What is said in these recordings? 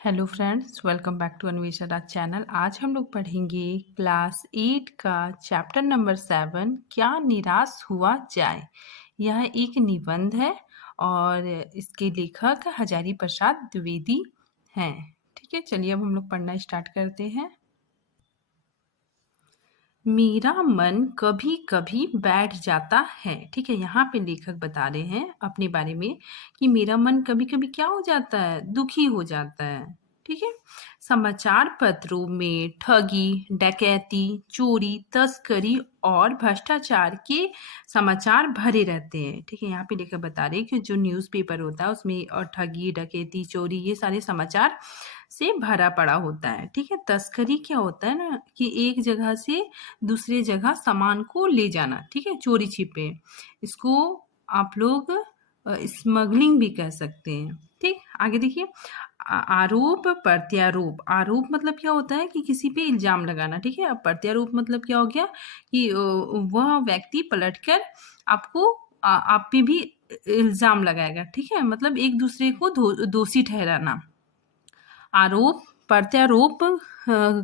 Hello friends, welcome back to Anvesha Raj channel. आज हम लोग पढ़ेंगे क्लास 8 का चैप्टर नंबर 7, क्या निराश हुआ जाए। यह एक निबंध है और इसके लेखक हजारी प्रसाद द्विवेदी हैं। ठीक है, चलिए अब हम लोग पढ़ना स्टार्ट करते हैं। मेरा मन कभी कभी बैठ जाता है। ठीक है, यहाँ पे लेखक बता रहे हैं अपने बारे में कि मेरा मन कभी कभी क्या हो जाता है, दुखी हो जाता है। ठीक है, समाचार पत्रों में ठगी, डकैती, चोरी, तस्करी और भ्रष्टाचार के समाचार भरे रहते हैं। ठीक है, यहाँ पे लेखक बता रहे हैं कि जो न्यूज़पेपर होता है उसमें और ठगी, डकैती, चोरी, ये सारे समाचार से भरा पड़ा होता है। ठीक है, तस्करी क्या होता है ना कि एक जगह से दूसरे जगह सामान को ले जाना। ठीक है, चोरी छिपे, इसको आप लोग स्मगलिंग भी कह सकते हैं। ठीक, आगे देखिए। आरोप प्रत्यारोप। आरोप मतलब क्या होता है कि किसी पे इल्जाम लगाना। ठीक है, अब प्रत्यारोप मतलब क्या हो गया कि वह व्यक्ति पलटकर आपको आप पे भी इल्जाम लगाएगा। ठीक है, मतलब एक दूसरे को दोषी ठहराना। आरोप प्रत्यारोप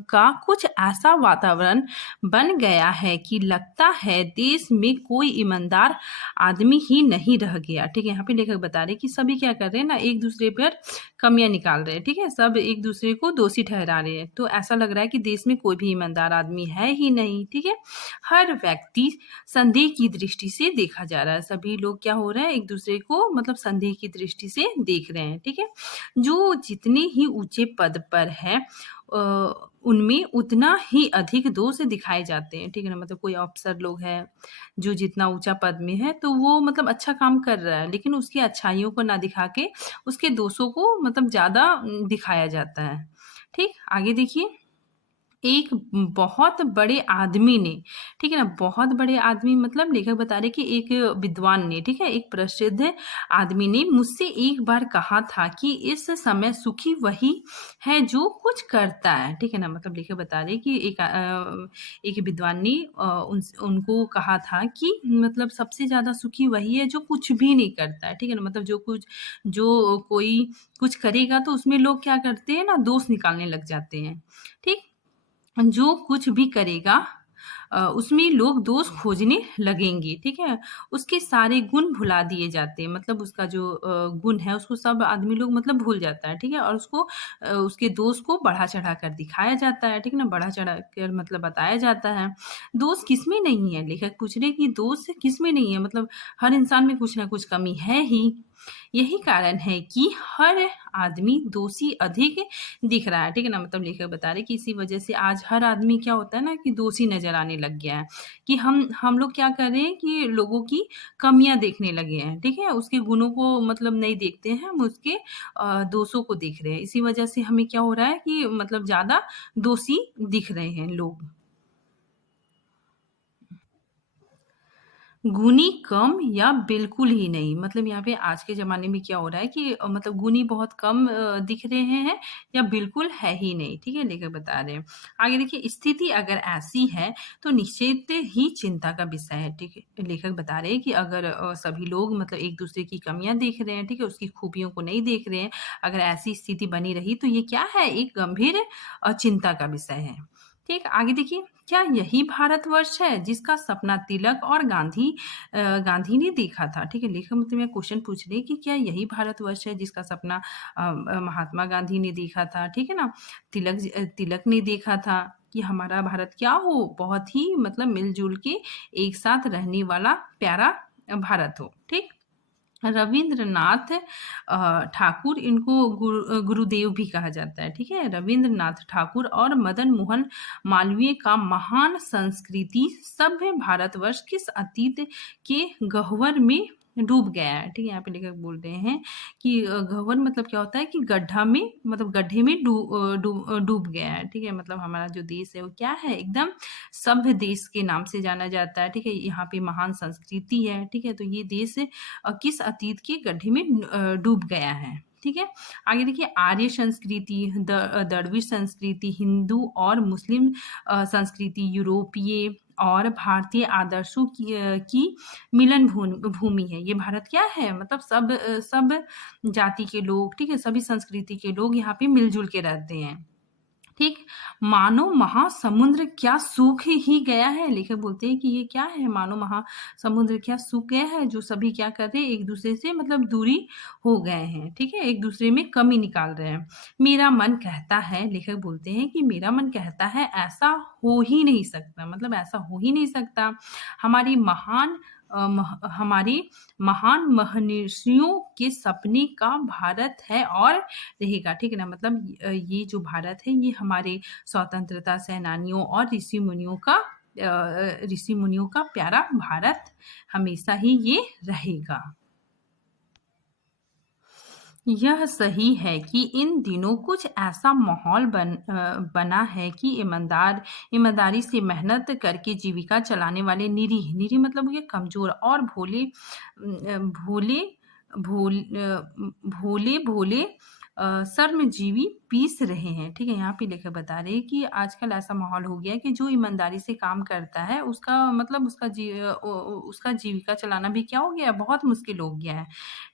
का कुछ ऐसा वातावरण बन गया है कि लगता है देश में कोई ईमानदार आदमी ही नहीं रह गया। ठीक है, यहाँ पे लेखक बता रहे कि सभी क्या कर रहे हैं ना, एक दूसरे पर कमियां निकाल रहे हैं। ठीक है, सब एक दूसरे को दोषी ठहरा रहे हैं, तो ऐसा लग रहा है कि देश में कोई भी ईमानदार आदमी है ही नहीं। ठीक है, हर व्यक्ति संदेह की दृष्टि से देखा जा रहा है। सभी लोग क्या हो रहे हैं, एक दूसरे को मतलब संदेह की दृष्टि से देख रहे हैं। ठीक है, जो जितने ही ऊंचे पद पर है उनमें उतना ही अधिक दोष दिखाए जाते हैं। ठीक है ना, मतलब कोई अफसर लोग हैं जो जितना ऊंचा पद में है तो वो मतलब अच्छा काम कर रहा है, लेकिन उसकी अच्छाइयों को ना दिखा के उसके दोषों को मतलब ज्यादा दिखाया जाता है। ठीक, आगे देखिए। एक बहुत बड़े आदमी ने, ठीक है ना, बहुत बड़े आदमी मतलब लेखक बता रहे कि एक विद्वान ने, ठीक है, एक प्रसिद्ध आदमी ने मुझसे एक बार कहा था कि इस समय सुखी वही है जो कुछ करता है। ठीक है ना, मतलब लेखक बता रहे कि एक विद्वान ने उनको कहा था कि मतलब सबसे ज्यादा सुखी वही है जो कुछ भी नहीं करता है। ठीक है ना, मतलब जो कोई कुछ करेगा तो उसमें लोग क्या करते हैं ना, दोष निकालने लग जाते हैं। ठीक, जो कुछ भी करेगा उसमें लोग दोष खोजने लगेंगे। ठीक है, उसके सारे गुण भुला दिए जाते हैं, मतलब उसका जो गुण है उसको सब आदमी लोग मतलब भूल जाता है। ठीक है, और उसको उसके दोष को बढ़ा चढ़ा कर दिखाया जाता है। ठीक है ना, बढ़ा चढ़ा कर मतलब बताया जाता है। दोष किसमें नहीं है, लेखक पूछ रहे कि दोष किसमें नहीं है, मतलब हर इंसान में कुछ ना कुछ कमी है ही। यही कारण है कि हर आदमी दोषी अधिक दिख रहा है। ठीक है ना, मतलब लेखक बता रहे कि इसी वजह से आज हर आदमी क्या होता है ना कि दोषी नजर आने लग गया है, कि हम लोग क्या कर रहे हैं कि लोगों की कमियां देखने लगे हैं। ठीक है, उसके गुणों को मतलब नहीं देखते हैं, हम उसके दोषों को देख रहे हैं। इसी वजह से हमें क्या हो रहा है कि मतलब ज्यादा दोषी दिख रहे हैं लोग। गुनी कम या बिल्कुल ही नहीं, मतलब यहाँ पे आज के ज़माने में क्या हो रहा है कि मतलब गुनी बहुत कम दिख रहे हैं या बिल्कुल है ही नहीं। ठीक है, लेकर बता रहे हैं। आगे देखिए, स्थिति अगर ऐसी है तो निश्चित ही चिंता का विषय है। ठीक है, लेखक बता रहे हैं कि अगर सभी लोग मतलब एक दूसरे की कमियां देख रहे हैं, ठीक है, उसकी खूबियों को नहीं देख रहे हैं, अगर ऐसी स्थिति बनी रही तो ये क्या है, एक गंभीर चिंता का विषय है। ठीक, आगे देखिए। क्या यही भारतवर्ष है जिसका सपना तिलक और गांधी ने देखा था। ठीक है, लेखक मतलब मैं क्वेश्चन पूछ रही कि क्या यही भारतवर्ष है जिसका सपना महात्मा गांधी ने देखा था। ठीक है ना, तिलक ने देखा था कि हमारा भारत क्या हो, बहुत ही मतलब मिलजुल के एक साथ रहने वाला प्यारा भारत हो। ठीक, रविंद्रनाथ ठाकुर, इनको गुरुदेव भी कहा जाता है। ठीक है, रविंद्रनाथ ठाकुर और मदन मोहन मालवीय का महान संस्कृति सभ्य भारतवर्ष किस अतीत के गह्वर में डूब गया है। ठीक है, यहाँ पे लेकर बोल रहे हैं कि गह्वर मतलब क्या होता है कि गड्ढा में, मतलब गड्ढे में डूब गया है। ठीक है, मतलब हमारा जो देश है वो क्या है, एकदम सभ्य देश के नाम से जाना जाता है। ठीक है, यहाँ पे महान संस्कृति है। ठीक है, तो ये देश किस अतीत के गड्ढे में डूब गया है। ठीक है। आगे देखिए, आर्य संस्कृति, द्रविड़ संस्कृति, हिंदू और मुस्लिम संस्कृति, यूरोपीय और भारतीय आदर्शों की मिलन भूमि है। ये भारत क्या है, मतलब सब जाति के लोग, ठीक है, सभी संस्कृति के लोग यहाँ पे मिलजुल के रहते हैं। ठीक, मानो महासमुद्र क्या सूख ही गया है। लेखक बोलते हैं कि ये क्या है, मानो महासमुद्र क्या सूख गया है, जो सभी क्या कर रहे हैं, एक दूसरे से मतलब दूरी हो गए हैं, ठीक है, एक दूसरे में कमी निकाल रहे हैं। मेरा मन कहता है, लेखक बोलते हैं कि मेरा मन कहता है ऐसा हो ही नहीं सकता, मतलब ऐसा हो ही नहीं सकता। हमारे महान महर्षियों के सपने का भारत है और रहेगा, ठीक है ना। मतलब ये जो भारत है ये हमारे स्वतंत्रता सेनानियों और ऋषि मुनियों का प्यारा भारत हमेशा ही ये रहेगा। यह सही है कि इन दिनों कुछ ऐसा माहौल बना है कि ईमानदारी से मेहनत करके जीविका चलाने वाले निरीह मतलब ये कमजोर और भोले भोले श्रमजीवी पीस रहे हैं, ठीक है। यहाँ पे लेकर बता रहे हैं कि आजकल ऐसा माहौल हो गया है कि जो ईमानदारी से काम करता है उसका मतलब उसका जीविका चलाना भी क्या हो गया है, बहुत मुश्किल हो गया है,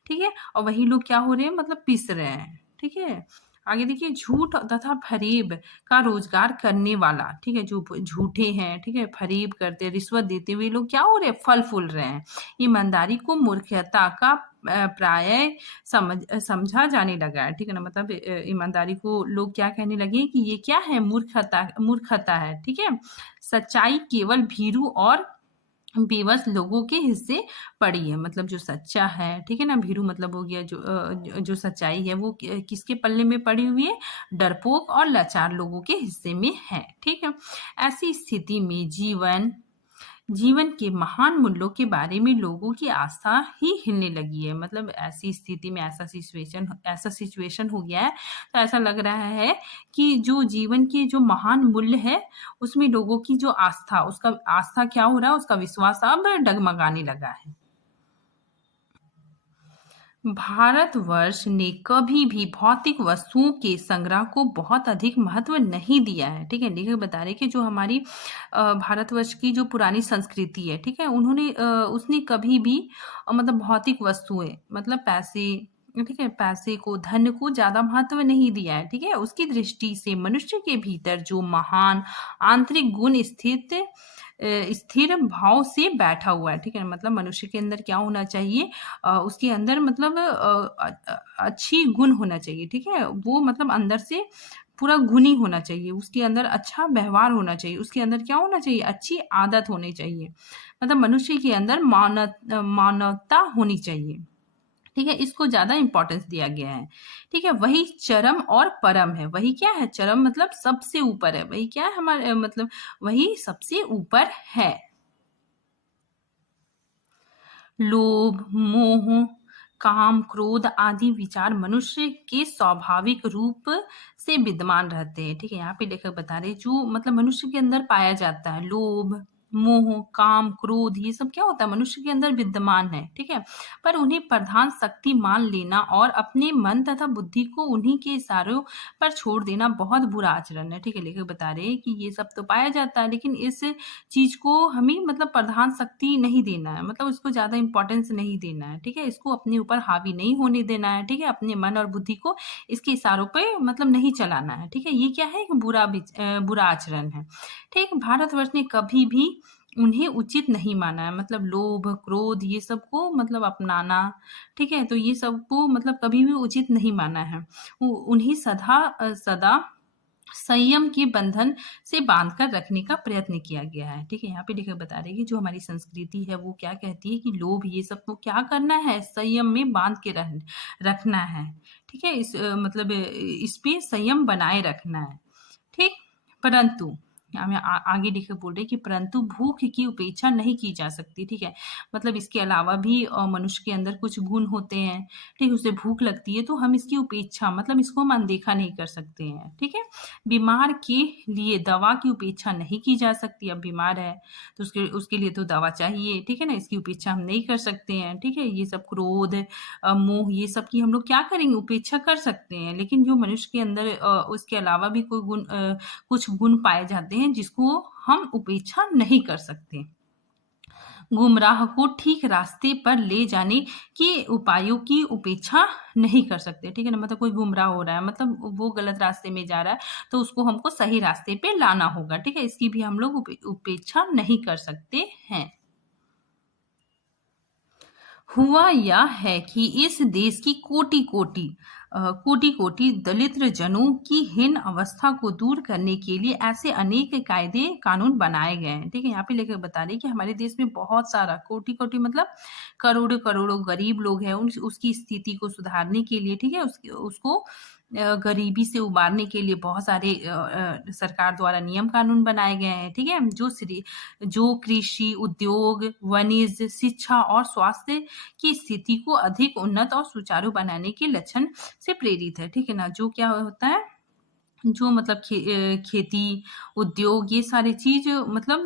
ठीक है। और वही लोग क्या हो रहे हैं, मतलब पिस रहे हैं, ठीक है। आगे देखिए, झूठ तथा फरेब का रोजगार करने वाला, ठीक है, जो झूठे हैं, ठीक है, फरेब करते, रिश्वत देते हुए लोग क्या हो रहे हैं, फल फूल रहे हैं। ईमानदारी को मूर्खता का प्राय समझा जाने लगा है, ठीक है ना। मतलब ईमानदारी को लोग क्या कहने लगे कि ये क्या है, मूर्खता है, ठीक है। सच्चाई केवल भीरू और बेबस लोगों के हिस्से पड़ी है, मतलब जो सच्चा है, ठीक है ना, भीरू मतलब हो गया जो सच्चाई है वो किसके पल्ले में पड़ी हुई है, डरपोक और लाचार लोगों के हिस्से में है, ठीक है। ऐसी स्थिति में जीवन के महान मूल्यों के बारे में लोगों की आस्था ही हिलने लगी है। मतलब ऐसी स्थिति में ऐसा सिचुएशन हो गया है, तो ऐसा लग रहा है कि जो जीवन के जो महान मूल्य है उसमें लोगों की जो उसका आस्था क्या हो रहा है, उसका विश्वास अब डगमगाने लगा है। भारतवर्ष ने कभी भी भौतिक वस्तुओं के संग्रह को बहुत अधिक महत्व नहीं दिया है, ठीक है। लेखक बता रहे कि जो हमारी भारतवर्ष की जो पुरानी संस्कृति है, ठीक है, उसने कभी भी मतलब भौतिक वस्तुएं, मतलब पैसे, ठीक है, पैसे को, धन को ज्यादा महत्व नहीं दिया है, ठीक है। उसकी दृष्टि से मनुष्य के भीतर जो महान आंतरिक गुण स्थिर भाव से बैठा हुआ है, ठीक है। मतलब मनुष्य के अंदर क्या होना चाहिए, उसके अंदर मतलब अच्छी गुण होना चाहिए, ठीक है। वो मतलब अंदर से पूरा गुणी होना चाहिए, उसके अंदर अच्छा व्यवहार होना चाहिए, उसके अंदर क्या होना चाहिए, अच्छी आदत होनी चाहिए, मतलब मनुष्य के अंदर मानवता होनी चाहिए, ठीक है। इसको ज्यादा इंपॉर्टेंस दिया गया है, ठीक है। वही चरम और परम है। वही क्या है, चरम मतलब सबसे ऊपर है, वही क्या है हमारे मतलब वही सबसे ऊपर है। लोभ, मोह, काम, क्रोध आदि विचार मनुष्य के स्वाभाविक रूप से विद्यमान रहते हैं, ठीक है। यहाँ पे लेखक बता रहे जो मतलब मनुष्य के अंदर पाया जाता है, लोभ, मोह, काम, क्रोध, ये सब क्या होता है, मनुष्य के अंदर विद्यमान है, ठीक है। पर उन्हें प्रधान शक्ति मान लेना और अपने मन तथा बुद्धि को उन्हीं के इशारों पर छोड़ देना बहुत बुरा आचरण है, ठीक है। लेखक बता रहे हैं कि ये सब तो पाया जाता है, लेकिन इस चीज को हमें मतलब प्रधान शक्ति नहीं देना है, मतलब इसको ज्यादा इंपॉर्टेंस नहीं देना है, ठीक है। इसको अपने ऊपर हावी नहीं होने देना है, ठीक है। अपने मन और बुद्धि को इसके इशारों पे मतलब नहीं चलाना है, ठीक है। ये क्या है, बुरा आचरण है, ठीक। भारतवर्ष ने कभी भी उन्हें उचित नहीं माना है, मतलब लोभ, क्रोध, ये सब को मतलब अपनाना, ठीक है, तो ये सब को मतलब कभी भी उचित नहीं माना है। उन्हें सदा संयम के बंधन से बांध कर रखने का प्रयत्न किया गया है, ठीक है। यहाँ पे लेकर बता रहे हैं कि जो हमारी संस्कृति है वो क्या कहती है कि लोभ, ये सब को क्या करना है, संयम में बांध के रखना है, ठीक है। मतलब इस पे संयम बनाए रखना है, ठीक। परंतु हमें आगे लिखे बोल रहे हैं कि परंतु भूख की उपेक्षा नहीं की जा सकती, ठीक है। मतलब इसके अलावा भी मनुष्य के अंदर कुछ गुण होते हैं, ठीक है। उसे भूख लगती है तो हम इसकी उपेक्षा मतलब इसको हम अनदेखा नहीं कर सकते हैं, ठीक है। बीमार के लिए दवा की उपेक्षा नहीं की जा सकती। अब बीमार है तो उसके उसके लिए तो दवा चाहिए, ठीक है ना। इसकी उपेक्षा हम नहीं कर सकते हैं, ठीक है। ये सब क्रोध, मोह, ये सब की हम लोग क्या करेंगे, उपेक्षा कर सकते हैं। लेकिन जो मनुष्य के अंदर उसके अलावा भी कोई गुण कुछ गुण पाए जाते हैं जिसको हम उपेक्षा नहीं कर सकते। गुमराह को ठीक रास्ते पर ले जाने के उपायों की उपेक्षा नहीं कर सकते, ठीक है ना। मतलब कोई गुमराह हो रहा है, मतलब वो गलत रास्ते में जा रहा है, तो उसको हमको सही रास्ते पे लाना होगा, ठीक है। इसकी भी हम लोग उपेक्षा नहीं कर सकते हैं। हुआ यह है कि इस देश की कोटि-कोटि दलित जनों की हीन अवस्था को दूर करने के लिए ऐसे अनेक कायदे कानून बनाए गए हैं, ठीक है। यहाँ पे लेकर बता रहे हैं कि हमारे देश में बहुत सारा कोटि-कोटि मतलब करोड़ों-करोड़ों गरीब लोग हैं, उन उसकी स्थिति को सुधारने के लिए, ठीक है, उसको गरीबी से उबारने के लिए बहुत सारे सरकार द्वारा नियम कानून बनाए गए हैं, ठीक है। जो कृषि, उद्योग, वाणिज्य, शिक्षा और स्वास्थ्य की स्थिति को अधिक उन्नत और सुचारू बनाने के लक्षण से प्रेरित है, ठीक है ना। जो क्या होता है, जो मतलब खेती, उद्योग, ये सारी चीज़ मतलब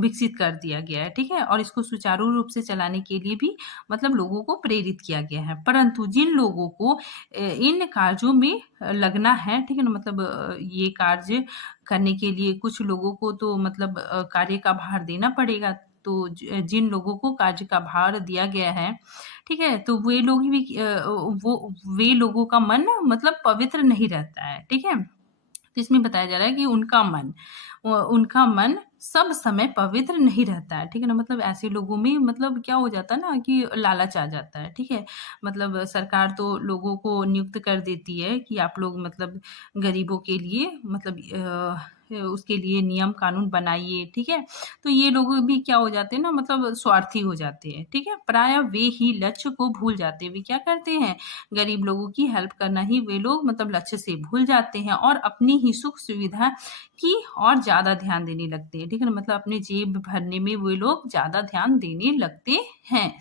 विकसित कर दिया गया है, ठीक है। और इसको सुचारू रूप से चलाने के लिए भी मतलब लोगों को प्रेरित किया गया है। परंतु जिन लोगों को इन कार्यों में लगना है, ठीक है ना, मतलब ये कार्य करने के लिए कुछ लोगों को तो मतलब कार्य का भार देना पड़ेगा। तो जिन लोगों को कार्य का भार दिया गया है, ठीक है, तो वे लोग भी वो वे लोगों का मन मतलब पवित्र नहीं रहता है, ठीक है। तो इसमें बताया जा रहा है कि उनका मन सब समय पवित्र नहीं रहता है, ठीक है ना। मतलब ऐसे लोगों में मतलब क्या हो जाता है ना कि लालच आ जाता है, ठीक है। मतलब सरकार तो लोगों को नियुक्त कर देती है कि आप लोग मतलब गरीबों के लिए मतलब उसके लिए नियम कानून बनाइए, ठीक है। तो ये लोग भी क्या हो जाते हैं ना, मतलब स्वार्थी हो जाते हैं, ठीक है। प्रायः वे ही लक्ष्य को भूल जाते हैं। वे क्या करते हैं, गरीब लोगों की हेल्प करना ही वे लोग मतलब लक्ष्य से भूल जाते हैं और अपनी ही सुख सुविधा की और ज़्यादा ध्यान देने लगते हैं, ठीक है ना। मतलब अपने जेब भरने में वे लोग ज़्यादा ध्यान देने लगते हैं।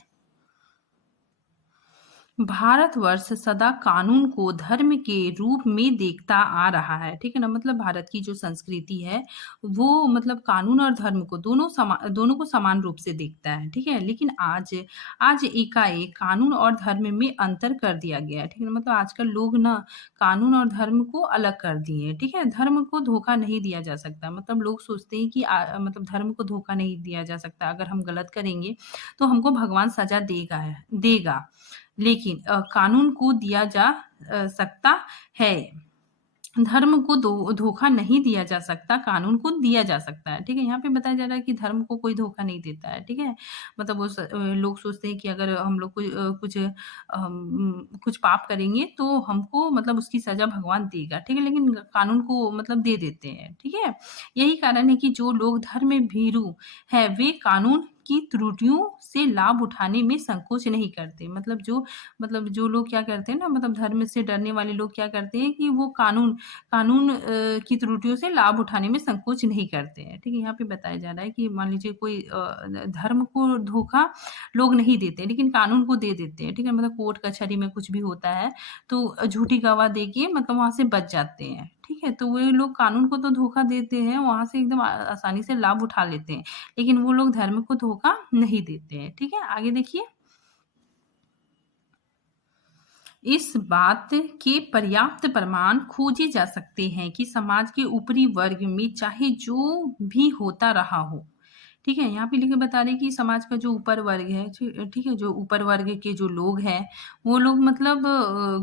भारतवर्ष सदा कानून को धर्म के रूप में देखता आ रहा है, ठीक है ना। मतलब भारत की जो संस्कृति है वो मतलब कानून और धर्म को दोनों को समान रूप से देखता है, ठीक है। लेकिन आज आज एकाएक कानून और धर्म में अंतर कर दिया गया है, ठीक है ना। मतलब आजकल लोग ना कानून और धर्म को अलग कर दिए हैं, ठीक है। धर्म को धोखा नहीं दिया जा सकता। मतलब लोग सोचते हैं कि मतलब धर्म को धोखा नहीं दिया जा सकता। अगर हम गलत करेंगे तो हमको भगवान सजा देगा। लेकिन कानून को दिया जा सकता है। धर्म को धोखा नहीं दिया जा सकता, कानून को दिया जा सकता है, ठीक है। यहाँ पे बताया जा रहा है कि धर्म को कोई धोखा नहीं देता है, ठीक है। मतलब लोग सोचते हैं कि अगर हम लोग कुछ पाप करेंगे तो हमको मतलब उसकी सज़ा भगवान देगा, ठीक है। लेकिन कानून को मतलब दे देते हैं, ठीक है। यही कारण है कि जो लोग धर्म में भीरू हैं, वे कानून की त्रुटियों से लाभ उठाने में संकोच नहीं करते। मतलब जो लोग क्या करते हैं ना, मतलब धर्म से डरने वाले लोग क्या करते हैं कि वो कानून कानून की त्रुटियों से लाभ उठाने में संकोच नहीं करते हैं, ठीक है। यहाँ पे बताया जा रहा है कि मान लीजिए कोई धर्म को धोखा लोग नहीं देते, लेकिन कानून को दे देते हैं, ठीक है। मतलब कोर्ट कचहरी में कुछ भी होता है तो झूठी गवाह दे के मतलब वहाँ से बच जाते हैं, ठीक है। तो वे लोग कानून को तो धोखा देते हैं, वहाँ से एकदम आसानी से लाभ उठा लेते हैं, लेकिन वो लोग धर्म को धोखा नहीं देते हैं, ठीक है। आगे देखिए, इस बात के पर्याप्त प्रमाण खोजे जा सकते हैं कि समाज के ऊपरी वर्ग में चाहे जो भी होता रहा हो, ठीक है। यहाँ पे लिखे बता रहे हैं कि समाज का जो ऊपर वर्ग है, ठीक है, जो ऊपर वर्ग के जो लोग हैं वो लोग मतलब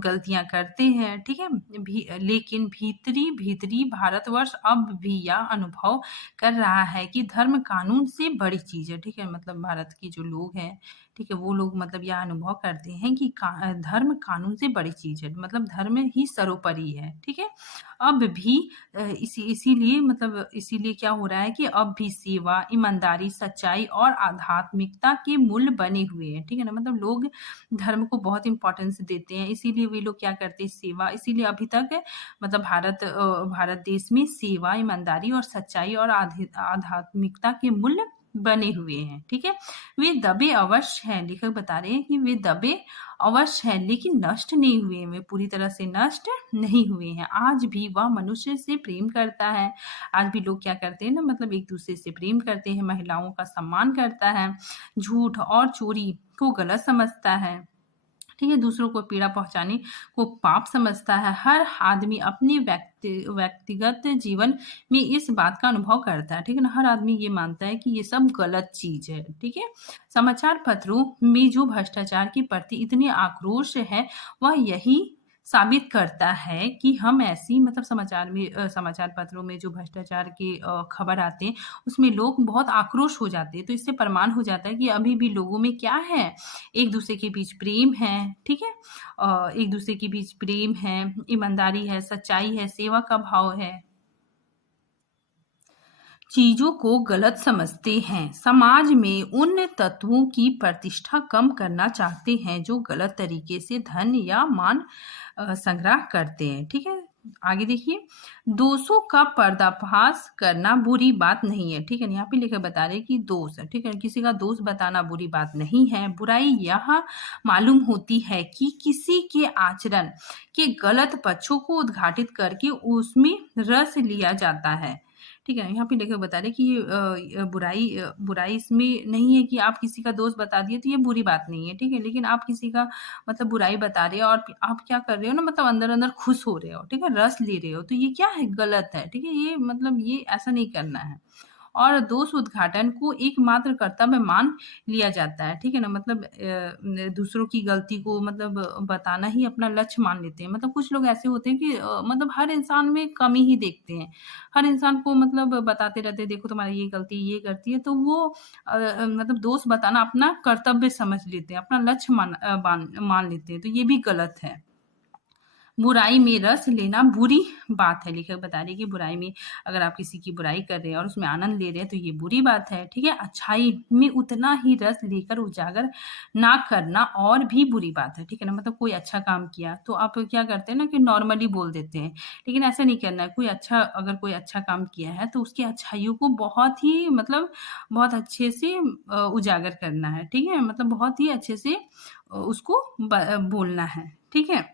गलतियां करते हैं, ठीक है। लेकिन भीतरी भीतरी भारतवर्ष अब भी यह अनुभव कर रहा है कि धर्म कानून से बड़ी चीज है, ठीक है। मतलब भारत के जो लोग हैं ठीक है, वो लोग मतलब यह अनुभव करते हैं कि धर्म कानून से बड़ी चीज़ है, मतलब धर्म ही सर्वोपरि है, ठीक है। अब भी इसीलिए मतलब इसीलिए क्या हो रहा है कि अब भी सेवा, ईमानदारी, सच्चाई और आध्यात्मिकता के मूल्य बने हुए हैं, ठीक है ना? मतलब लोग धर्म को बहुत इम्पोर्टेंस देते हैं, इसीलिए वे लोग क्या करते हैं, सेवा, इसीलिए अभी तक मतलब भारत देश में सेवा, ईमानदारी और सच्चाई और आध्यात्मिकता के मूल्य बने हुए हैं, ठीक है। वे दबे अवश्य हैं, लेखक बता रहे हैं कि वे दबे अवश्य हैं, लेकिन नष्ट नहीं हुए हैं, वे पूरी तरह से नष्ट नहीं हुए हैं। आज भी वह मनुष्य से प्रेम करता है। आज भी लोग क्या करते हैं ना, मतलब एक दूसरे से प्रेम करते हैं, महिलाओं का सम्मान करता है, झूठ और चोरी को गलत समझता है, ठीक है, दूसरों को पीड़ा पहुंचाने को पाप समझता है। हर आदमी अपने व्यक्तिगत जीवन में इस बात का अनुभव करता है, ठीक है ना। हर आदमी ये मानता है कि ये सब गलत चीज है, ठीक है। समाचार पत्रों में जो भ्रष्टाचार के प्रति इतने आक्रोश है, वह यही साबित करता है कि हम ऐसी मतलब समाचार पत्रों में जो भ्रष्टाचार के खबर आते हैं, उसमें लोग बहुत आक्रोश हो जाते हैं। तो इससे प्रमाण हो जाता है कि अभी भी लोगों में क्या है, एक दूसरे के बीच प्रेम है, ठीक है, एक दूसरे के बीच प्रेम है, ईमानदारी है, सच्चाई है, सेवा का भाव है। चीजों को गलत समझते हैं, समाज में उन तत्वों की प्रतिष्ठा कम करना चाहते हैं जो गलत तरीके से धन या मान संग्रह करते हैं, ठीक है। आगे देखिए, दोषों का पर्दाफाश करना बुरी बात नहीं है, ठीक है। यहाँ पे लिखकर बता रहे कि दोष है, ठीक है, किसी का दोष बताना बुरी बात नहीं है। बुराई यह मालूम होती है कि किसी के आचरण के गलत पक्षों को उद्घाटित करके उसमें रस लिया जाता है, ठीक है। यहाँ पे लेखक बता रहे कि बुराई इसमें नहीं है कि आप किसी का दोष बता दिए तो ये बुरी बात नहीं है, ठीक है। लेकिन आप किसी का मतलब बुराई बता रहे हो और आप क्या कर रहे हो ना, मतलब अंदर अंदर खुश हो रहे हो, ठीक है, रस ले रहे हो, तो ये क्या है, गलत है, ठीक है। ये मतलब ये ऐसा नहीं करना है। और दोष उद्घाटन को एकमात्र कर्तव्य मान लिया जाता है, ठीक है ना। मतलब दूसरों की गलती को मतलब बताना ही अपना लक्ष्य मान लेते हैं। मतलब कुछ लोग ऐसे होते हैं कि मतलब हर इंसान में कमी ही देखते हैं, हर इंसान को मतलब बताते रहते हैं, देखो तुम्हारी ये गलती, ये करती है, तो वो मतलब दोष बताना अपना कर्तव्य समझ लेते हैं, अपना लक्ष्य मान लेते हैं, तो ये भी गलत है। बुराई में रस लेना बुरी बात है, लेखक बता रहे हैं कि बुराई में अगर आप किसी की बुराई कर रहे हैं और उसमें आनंद ले रहे हैं तो ये बुरी बात है, ठीक है। अच्छाई में उतना ही रस लेकर उजागर ना करना और भी बुरी बात है, ठीक है ना। मतलब कोई अच्छा काम किया तो आप क्या करते हैं ना कि नॉर्मली बोल देते हैं, लेकिन ऐसा नहीं करना है। अगर कोई अच्छा काम किया है तो उसकी अच्छाइयों को बहुत ही मतलब बहुत अच्छे से उजागर करना है, ठीक है, मतलब बहुत ही अच्छे से उसको बोलना है, ठीक है।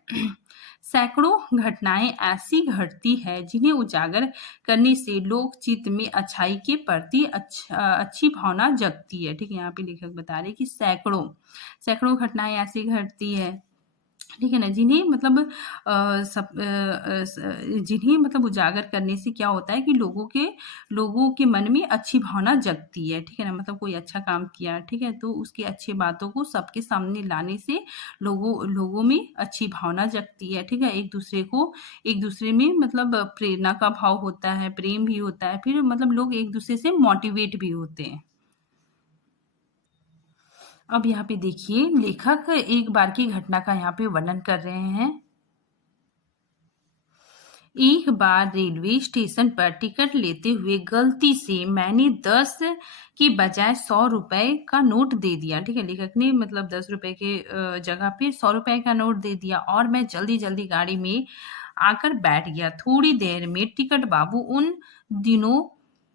सैकड़ों घटनाएं ऐसी घटती है जिन्हें उजागर करने से लोक चित्त में अच्छाई के प्रति अच्छी भावना जगती है, ठीक है। यहाँ पे लेखक बता रहे कि सैकड़ों सैकड़ों घटनाएं ऐसी घटती है, ठीक है ना, जिन्हें मतलब उजागर करने से क्या होता है कि लोगों के मन में अच्छी भावना जगती है, ठीक है ना। मतलब कोई अच्छा काम किया, ठीक है, तो उसकी अच्छी बातों को सबके सामने लाने से लोगों में अच्छी भावना जगती है, ठीक है। एक दूसरे में मतलब प्रेरणा का भाव होता है, प्रेम भी होता है, फिर मतलब लोग एक दूसरे से मोटिवेट भी होते हैं। अब यहाँ पे देखिए, लेखक एक बार की घटना का यहाँ पे वर्णन कर रहे हैं। एक बार रेलवे स्टेशन पर टिकट लेते हुए गलती से मैंने 10 की बजाय 100 रुपए का नोट दे दिया, ठीक है। लेखक ने मतलब 10 रुपए के जगह पे 100 रुपए का नोट दे दिया और मैं जल्दी जल्दी गाड़ी में आकर बैठ गया। थोड़ी देर में टिकट बाबू दिनों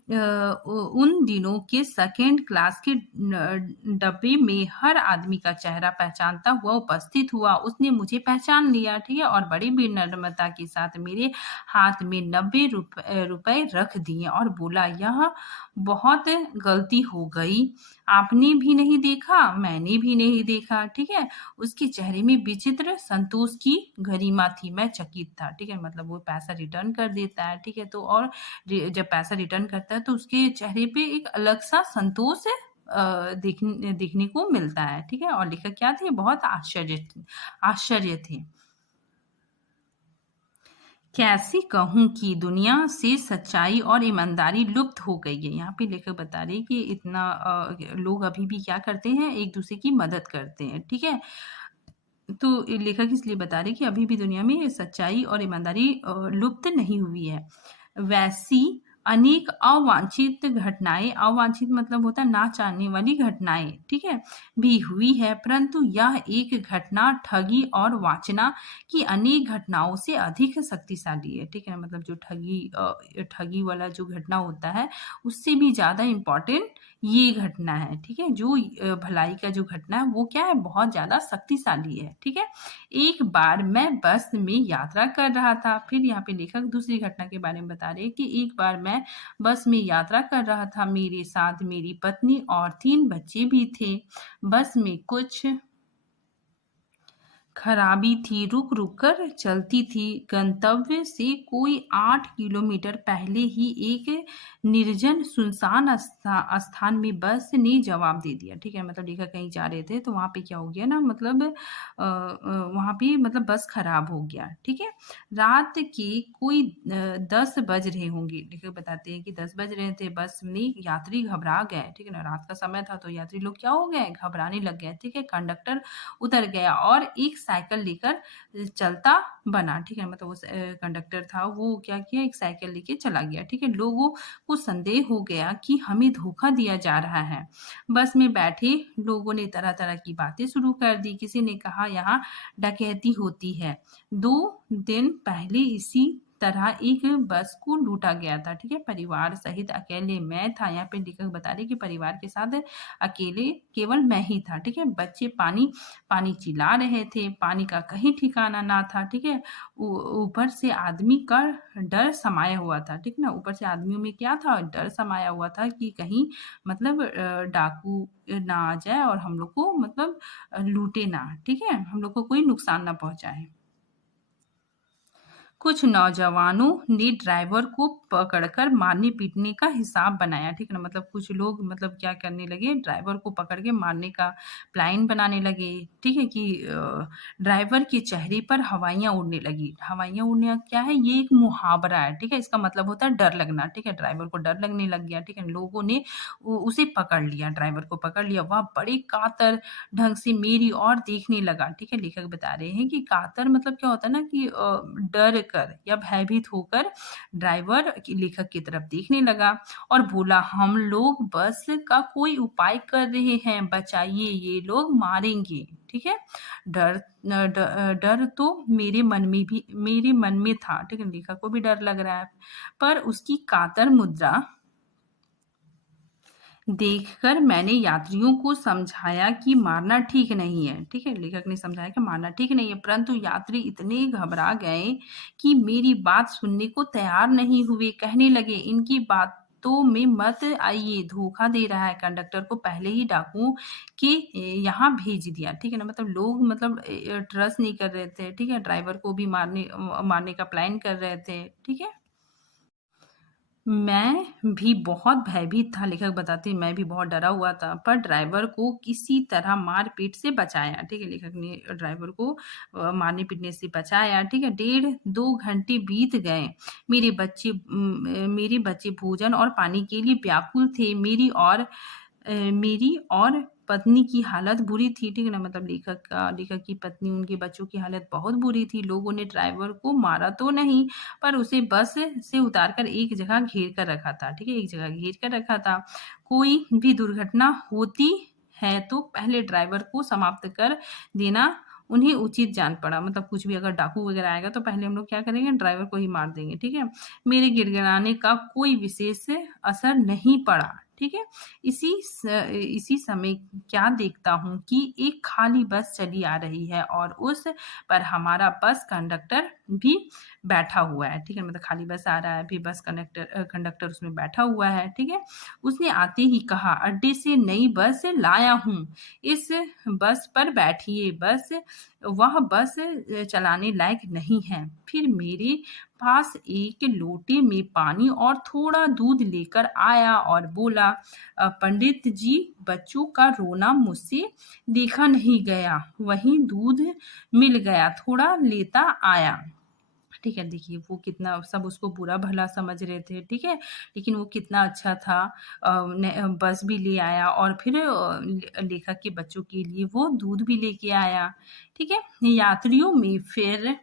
उन दिनों के सेकेंड क्लास के डब्बे में हर आदमी का चेहरा पहचानता हुआ उपस्थित हुआ। उसने मुझे पहचान लिया, ठीक है, और बड़ी विनम्रता के साथ मेरे हाथ में 90 रुपए रख दिए और बोला, यह बहुत गलती हो गई, आपने भी नहीं देखा, मैंने भी नहीं देखा, ठीक है। उसके चेहरे में विचित्र संतोष की गरिमा थी, मैं चकित था, ठीक है। मतलब वो पैसा रिटर्न कर देता है, ठीक है, तो और जब पैसा रिटर्न करता है तो उसके चेहरे पे एक अलग सा संतोष देखने को मिलता है, ठीक है। और लेखक क्या थे, बहुत आश्चर्य थे। कैसे कहूँ कि दुनिया से सच्चाई और ईमानदारी लुप्त हो गई है। यहाँ पे लेखक बता रहे हैं कि इतना लोग अभी भी क्या करते हैं, एक दूसरे की मदद करते हैं, ठीक है। तो लेखक इसलिए बता रहे हैं कि अभी भी दुनिया में सच्चाई और ईमानदारी लुप्त नहीं हुई है। वैसी अनेक अवांछित घटनाएं, अवांछित मतलब होता है ना चाहने वाली घटनाएं, ठीक है, भी हुई है, परंतु यह एक घटना ठगी और वांछना की अनेक घटनाओं से अधिक शक्तिशाली है, ठीक है। मतलब जो ठगी वाला जो घटना होता है उससे भी ज्यादा इम्पोर्टेंट ये घटना है, ठीक है। जो भलाई का जो घटना है वो क्या है, बहुत ज्यादा शक्तिशाली है, ठीक है। एक बार मैं बस में यात्रा कर रहा था। फिर यहाँ पे लेखक दूसरी घटना के बारे में बता रहे हैं कि एक बार मैं बस में यात्रा कर रहा था। मेरे साथ मेरी पत्नी और 3 बच्चे भी थे। बस में कुछ खराबी थी, रुक रुक कर चलती थी। गंतव्य से कोई 8 किलोमीटर पहले ही एक निर्जन सुनसान स्थान में बस ने जवाब दे दिया, ठीक है। मतलब लेखक कहीं जा रहे थे तो वहां पे क्या हो गया ना, मतलब वहां पे मतलब बस खराब हो गया, ठीक है। रात के कोई 10 बज रहे होंगे। लेखक बताते हैं कि 10 बज रहे थे। बस में यात्री घबरा गए, ठीक है ना, रात का समय था तो यात्री लोग क्या हो गए, घबराने लग गए, ठीक है। कंडक्टर उतर गया और एक साइकिल लेकर चलता बना, ठीक है। मतलब वो कंडक्टर था, वो क्या किया, एक साइकिल लेके चला गया, ठीक है। लोगों को संदेह हो गया कि हमें धोखा दिया जा रहा है। बस में बैठे लोगों ने तरह तरह की बातें शुरू कर दी। किसी ने कहा यहाँ डकैती होती है। 2 दिन पहले इसी तरह एक बस को लूटा गया था, ठीक है। परिवार सहित अकेले मैं था। यहाँ पे लेखक बता रहे कि परिवार के साथ अकेले केवल मैं ही था, ठीक है। बच्चे पानी पानी चिल्ला रहे थे, पानी का कहीं ठिकाना ना था, ठीक है। ऊपर से आदमी का डर समाया हुआ था, ठीक ना। ऊपर से आदमियों में क्या था, डर समाया हुआ था कि कहीं मतलब डाकू ना आ जाए और हम लोग को मतलब लूटे ना, ठीक है, हम लोग को कोई नुकसान ना पहुंचाए। कुछ नौजवानों ने ड्राइवर को पकड़कर मारने पीटने का हिसाब बनाया, ठीक है ना। मतलब कुछ लोग मतलब क्या करने लगे, ड्राइवर को पकड़ के मारने का प्लान बनाने लगे, ठीक है। कि ड्राइवर के चेहरे पर हवाइयां उड़ने लगी। हवाइयां उड़ने क्या है, ये एक मुहावरा है, ठीक है। इसका मतलब होता है डर लगना, ठीक है। ड्राइवर को डर लगने लग गया, ठीक है। लोगों ने उसे पकड़ लिया, ड्राइवर को पकड़ लिया। वह बड़े कातर ढंग से मेरी ओर देखने लगा, ठीक है। लेखक बता रहे हैं कि कातर मतलब क्या होता है ना, कि डर कर या भयभीत होकर ड्राइवर लेखक की तरफ देखने लगा और बोला, हम लोग बस का कोई उपाय कर रहे हैं, बचाइए, ये लोग मारेंगे, ठीक है। डर डर तो मेरे मन में था, ठीक है। लेखक को भी डर लग रहा है, पर उसकी कातर मुद्रा देखकर मैंने यात्रियों को समझाया कि मारना ठीक नहीं है, ठीक है। लेखक ने समझाया कि मारना ठीक नहीं है, परंतु यात्री इतने घबरा गए कि मेरी बात सुनने को तैयार नहीं हुए। कहने लगे, इनकी बातों में मत आइए, धोखा दे रहा है, कंडक्टर को पहले ही डाकुओं के यहाँ भेज दिया, ठीक है ना। मतलब लोग मतलब ट्रस्ट नहीं कर रहे थे, ठीक है। ड्राइवर को भी मारने मारने का प्लान कर रहे थे, ठीक है। मैं भी बहुत भयभीत था, लेखक बताते हैं, मैं भी बहुत डरा हुआ था, पर ड्राइवर को किसी तरह मार-पीट से बचाया, ठीक है। लेखक ने ड्राइवर को मारने-पीटने से बचाया, ठीक है। 1.5-2 घंटे बीत गए। मेरे बच्चे भोजन और पानी के लिए व्याकुल थे। मेरी और पत्नी की हालत बुरी थी, ठीक है ना। मतलब लेखक की पत्नी, उनके बच्चों की हालत बहुत बुरी थी। लोगों ने ड्राइवर को मारा तो नहीं, पर उसे बस से उतारकर एक जगह घेर कर रखा था, ठीक है। एक जगह घेर कर रखा था। कोई भी दुर्घटना होती है तो पहले ड्राइवर को समाप्त कर देना उन्हें उचित जान पड़ा। मतलब कुछ भी अगर डाकू वगैरह आएगा तो पहले हम लोग क्या करेंगे, ड्राइवर को ही मार देंगे, ठीक है। मेरे गिड़गिड़ाने का कोई विशेष असर नहीं पड़ा, ठीक है। इसी समय क्या देखता हूँ कि एक खाली बस चली आ रही है और उस पर हमारा बस कंडक्टर भी बैठा हुआ है, ठीक है। मतलब खाली बस आ रहा है, अभी बस कंडक्टर उसमें बैठा हुआ है, ठीक है। उसने आते ही कहा, अड्डे से नई बस लाया हूँ, इस बस पर बैठिए। वह बस चलाने लायक नहीं है। फिर मेरे पास एक लोटे में पानी और थोड़ा दूध लेकर आया और बोला, पंडित जी, बच्चों का रोना मुझसे देखा नहीं गया, वहीं दूध मिल गया, थोड़ा लेता आया, ठीक है, देखिए वो कितना सब उसको बुरा भला समझ रहे थे, ठीक है? लेकिन वो कितना अच्छा था। बस भी ले आया और फिर लेखक के बच्चों के लिए वो दूध भी लेके आया, ठीक है? यात्रियों में फिर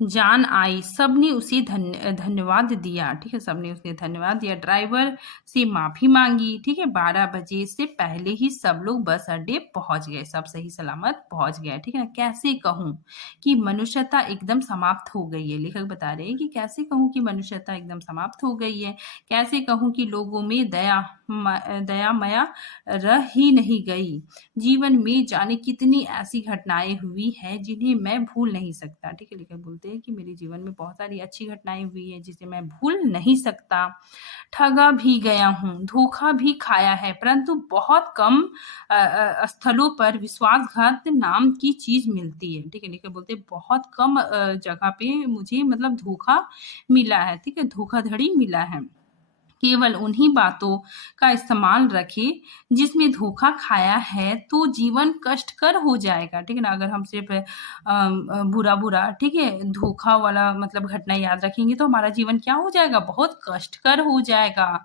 जान आई, सबने उसे धन्यवाद दिया, ठीक है? सबने उसे धन्यवाद दिया, ड्राइवर से माफ़ी माँगी, ठीक है? 12 बजे से पहले ही सब लोग बस अड्डे पहुँच गए, सब सही सलामत पहुँच गए, ठीक है ना? कैसे कहूँ कि मनुष्यता एकदम समाप्त हो गई है, लेखक बता रहे हैं कि कैसे कहूँ कि मनुष्यता एकदम समाप्त हो गई है, कैसे कहूँ कि लोगों में दया माया रह ही नहीं गई। जीवन में जाने कितनी ऐसी घटनाएँ हुई हैं जिन्हें मैं भूल नहीं सकता, ठीक है? लेखक बोलते हैं कि मेरे जीवन में बहुत सारी अच्छी घटनाएँ हुई हैं जिसे मैं भूल नहीं सकता। ठगा भी गया हूँ, धोखा भी खाया है, परंतु बहुत कम स्थलों पर विश्वासघात नाम की चीज़ मिलती है, ठीक है? लेखक बोलते हैं बहुत कम जगह पे मुझे मतलब धोखा मिला है, ठीक है? धोखाधड़ी मिला है। केवल उन्हीं बातों का इस्तेमाल रखें जिसमें धोखा खाया है तो जीवन कष्टकर हो जाएगा, ठीक है ना? अगर हम सिर्फ़ बुरा-बुरा, ठीक है, धोखा वाला मतलब घटना याद रखेंगे तो हमारा जीवन क्या हो जाएगा? बहुत कष्टकर हो जाएगा।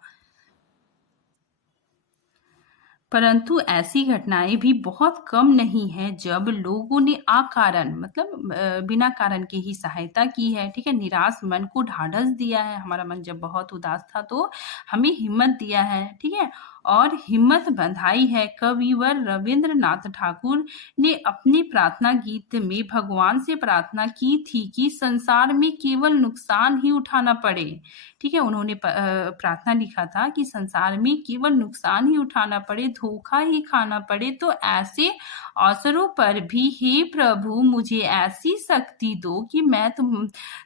परंतु ऐसी घटनाएँ भी बहुत कम नहीं हैं जब लोगों ने अकारण मतलब बिना कारण के ही सहायता की है, ठीक है? निराश मन को ढाढ़स दिया है, हमारा मन जब बहुत उदास था तो हमें हिम्मत दिया है, ठीक है? और हिम्मत बँधाई है। कविवर रवींद्रनाथ ठाकुर ने अपने प्रार्थना गीत में भगवान से प्रार्थना की थी कि संसार में केवल नुकसान ही उठाना पड़े, ठीक है? उन्होंने प्रार्थना लिखा था कि संसार में केवल नुकसान ही उठाना पड़े, धोखा ही खाना पड़े, तो ऐसे अवसरों पर भी हे प्रभु मुझे ऐसी शक्ति दो कि मैं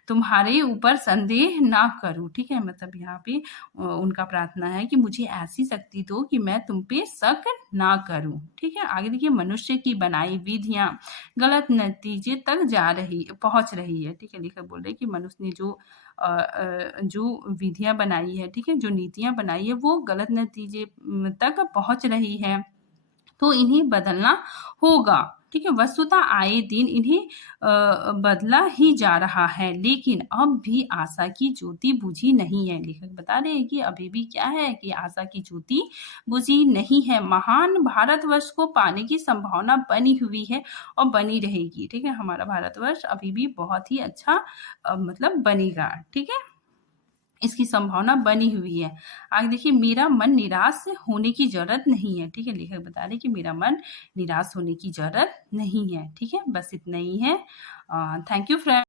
तुम्हारे ऊपर संदेह ना करूँ, ठीक है? मतलब यहाँ पे उनका प्रार्थना है कि मुझे ऐसी शक्ति दो कि मैं तुम पे शक ना करूँ, ठीक है? आगे देखिए मनुष्य की बनाई विधियाँ गलत नतीजे तक पहुँच रही है, ठीक है? लेखक बोल रहे हैं कि मनुष्य ने जो विधियाँ बनाई है, ठीक है? जो नीतियाँ बनाई है, वो गलत नतीजे तक पहुँच रही है। तो इन्हें बदलना होगा, ठीक है? वस्तुतः आए दिन इन्हें बदला ही जा रहा है, लेकिन अब भी आशा की ज्योति बुझी नहीं है। लेखक बता रहे हैं कि अभी भी क्या है कि आशा की ज्योति बुझी नहीं है। महान भारतवर्ष को पाने की संभावना बनी हुई है और बनी रहेगी, ठीक है? हमारा भारतवर्ष अभी भी बहुत ही अच्छा मतलब बनेगा, ठीक है? इसकी संभावना बनी हुई है। आगे देखिए मेरा मन निराश होने की ज़रूरत नहीं है, ठीक है? लेखक बता रहे हैं कि मेरा मन निराश होने की ज़रूरत नहीं है, ठीक है? बस इतना ही है। Thank you friend.